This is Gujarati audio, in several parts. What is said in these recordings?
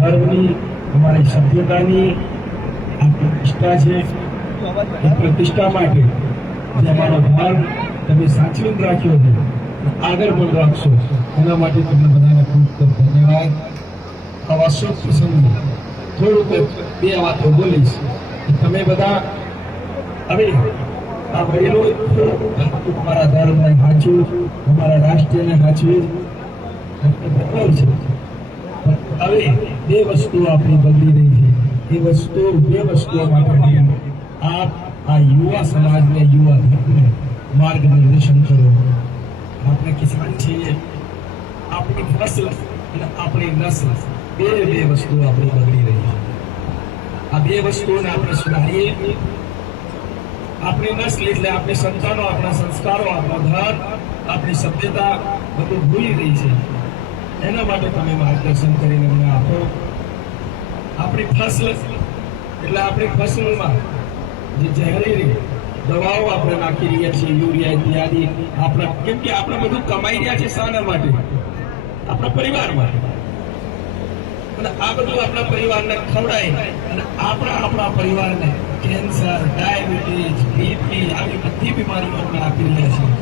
ધર્મની, અમારી સભ્યતાની આ પ્રતિષ્ઠા છે. એ પ્રતિષ્ઠા માટે જે અમારો ધર્મ તમે સાચવીને રાખ્યો છે, આગળ પણ રાખશો, એના માટે તમને બધાને ખૂબ ખૂબ ધન્યવાદ. આવા શુભ પ્રસંગે થોડુંક બે વાતો બોલીશ. તમે બધા હવે આ વડીલો અમારા ધર્મને સાચવું, અમારા રાષ્ટ્રને સાચવી છે. હવે બે વસ્તુઓ આપણી બગડી રહી છે. એ વસ્તુ બે વસ્તુઓ માટે આપ આ યુવા સમાજને, યુવા ધર્મને માર્ગદર્શન કરો. આપણે કિસાન છીએ, આપણી ફસલ અને આપણી નસ્લ બે વસ્તુઓ આપણી બગડી રહી છે. આ બે વસ્તુઓને આપણે સુધારીએ. આપણી નસ્લ એટલે આપણી સંતાનો, આપણા સંસ્કારો, આપણો ધર્મ, આપણી સભ્યતા બધું ભૂલી રહી છે. એના માટે તમે માર્ગદર્શન કરીને અમને આપો. આપણી ફસલ એટલે આપણી ફસલમાં જે ઝેરીલી દવાઓ આપણે નાખી રહ્યા છીએ, યુરિયા ઇત્યાદિ, આપણા કેમ કે આપણે બધું કમાઈ રહ્યા છે શાના માટે? આપણા પરિવાર માટે. અને આ બધું આપણા પરિવારને ખવડાય અને આપણા પરિવારને કેન્સર, ડાયાબિટીસ, બીપી આવી બધી બીમારીઓ આપણે આપી રહ્યા છીએ.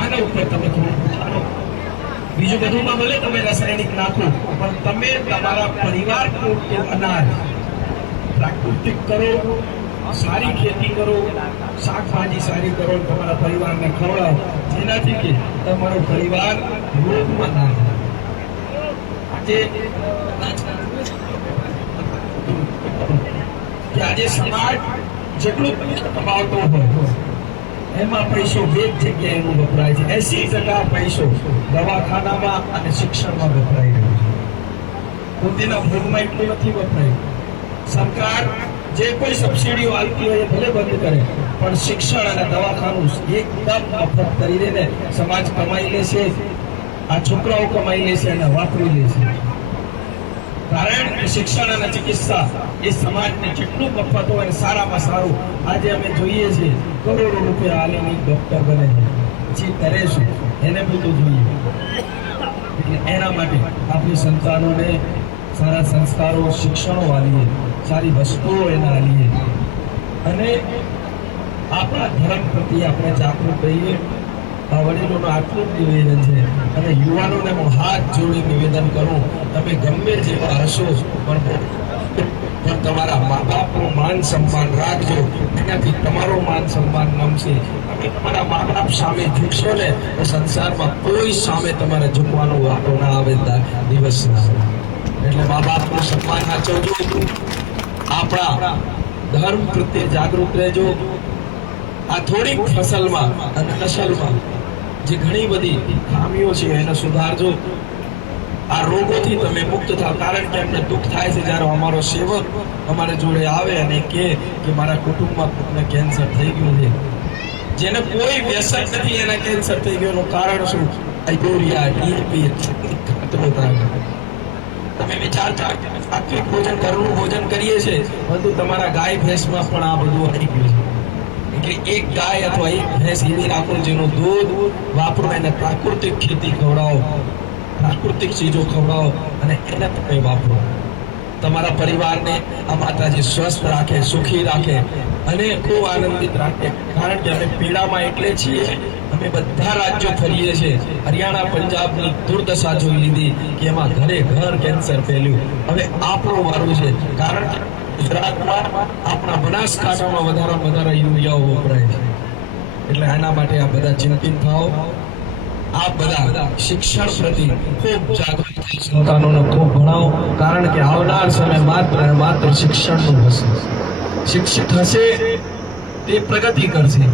આના ઉપર તમે થોડું વિચારો. બીજું બધુંમાં ભલે તમે રાસાયણિક નાખો, પણ તમે તમારા પરિવાર પૂરતું અનાજ પ્રાકૃતિક કરો, સારી ખેતી કરો, શાકભાજી સારી કરો, તમારા પરિવારને ખવડાવો, જેનાથી કે તમારો પરિવાર રોગમાં ના જાય. આજે સમાજ જેટલું કમાવતો હોય એમાં પૈસો બે જ જગ્યાએ એનો વપરાય છે. 80% પૈસો દવાખાનામાં અને શિક્ષણમાં વપરાઈ રહ્યો છે. પોતાના ભોગમાં એટલું નથી વપરાયું. સરકાર જે કોઈ સબસિડીઓ આપતી હોય એ ભલે બંધ કરે, પણ શિક્ષણ અને દવાખાનું એકદમ મફત કરી દે ને સમાજ કમાઈ લેશે, આ છોકરાઓ કમાઈ લેશે અને વાપરી લેશે. કારણ કે શિક્ષણ અને ચિકિત્સા એ સમાજને જેટલું મફત હોય સારામાં સારું. આજે અમે જોઈએ છીએ કરોડો રૂપિયા આલીને ડોક્ટર બને છે, પછી કરે શું? એને બધું જોઈએ. એના માટે આપણી સંતાનોને સારા સંસ્કારો, શિક્ષણો આલીએ, સારી વસ્તુઓ એને આલીએ અને આપણા ધર્મ પ્રત્યે આપણે જાગૃત રહીએ. આ વડીલોનું આટલું જ નિવેદન છે. અને યુવાનોને હું હાથ જોડી નિવેદન કરું, તમે ગમે જેવા હશો પણ તમારા મા બાપનું માન સન્માન રાખજો. એનાથી તમારો માન સન્માન નમશે. તમે તમારા મા બાપ સામે ઝૂકશો ને તો સંસારમાં કોઈ સામે તમારે ઝૂકવાનો વાતો ના આવે, દિવસ ના આવે. એટલે મા બાપનું સન્માન સાચવજો. આપણા ધર્મ પ્રત્યે જાગૃત રહેજો. આ થોડીક ફસલમાં અને નસલમાં જે ઘણી બધી ખામીઓ છે એને સુધારજો. આ રોગોથી તમે મુક્ત થાવ. કારણ કે અમને દુઃખ થાય છે જ્યારે અમારો સેવક અમારે જોડે આવે અને કહે કે મારા કુટુંબમાં કોઈને કેન્સર થઈ ગયું છે. જેને કોઈ વ્યસન નથી એના કેન્સર થઈ ગયું. કારણ શું? યુરિયા, ડીએપી ખતરો થાય. તમે વિચારતા સાત્વિક ભોજન, ઘરનું ભોજન કરીએ છીએ, પરંતુ તમારા ગાય ભેંસમાં પણ આ બધું આવી ગયું છે. એટલે એક ગાય અથવા એક ભેંસ એવી રાખો જેનું દૂધ વાપરો, એને પ્રાકૃતિક ખેતી ખવડાવો, પ્રાકૃતિક ચીજો ખવડાવો અને એને તમે વાપરો. તમારા પરિવારને આ માતાજી સ્વસ્થ રાખે, સુખી રાખે અને ખૂબ આનંદિત રાખે. કારણ કે અમે પીડામાં એટલે છીએ, અમે બધા રાજ્યો ફરીએ છીએ. હરિયાણા, પંજાબની દુર્દશા જોઈ લીધી કે એમાં ઘરે ઘર કેન્સર ફેલ્યું. હવે આપણું વારું છે. કારણ કે ગુજરાતમાં આપણા બનાસકાંઠામાં વધારે યુરિયાઓ વપરાય છે. એટલે આના માટે આ બધા ચિંતિત થાઓ. આપ બધા શિક્ષણ પ્રત્યે ખૂબ જાગૃત થઈ, સંતાનોને ખૂબ ભણાવો. કારણ કે આવનાર સમય માત્ર શિક્ષણનું હશે. શિક્ષિત હશે તે પ્રગતિ કરશે.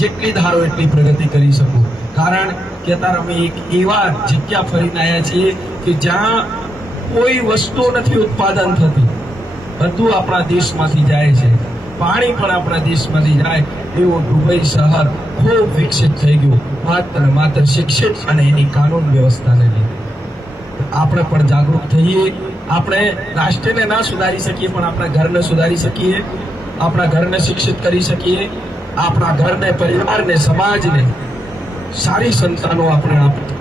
જેટલી ધારો એટલી પ્રગતિ કરી શકો. કારણ કે અત્યારે અમે એક એવા જગ્યા ફરીને આવ્યા છીએ કે જ્યાં કોઈ વસ્તુ નથી ઉત્પાદન થતી, બધું આપણા દેશમાંથી જાય છે. પાણી પણ આપણા દેશમાંથી જાય એવું દુબઈ શહેર ખૂબ વિકસિત થઈ ગયું, માત્ર શિક્ષિત અને એની કાનૂન વ્યવસ્થાને લીધે. આપણે પણ જાગૃત થઈએ. આપણે રાષ્ટ્રને ના સુધારી શકીએ પણ આપણા ઘરને સુધારી શકીએ. આપણા ઘરને શિક્ષિત કરી શકીએ. આપણા ઘરને, પરિવારને, સમાજને સારી સંતાનો આપણે આપીએ.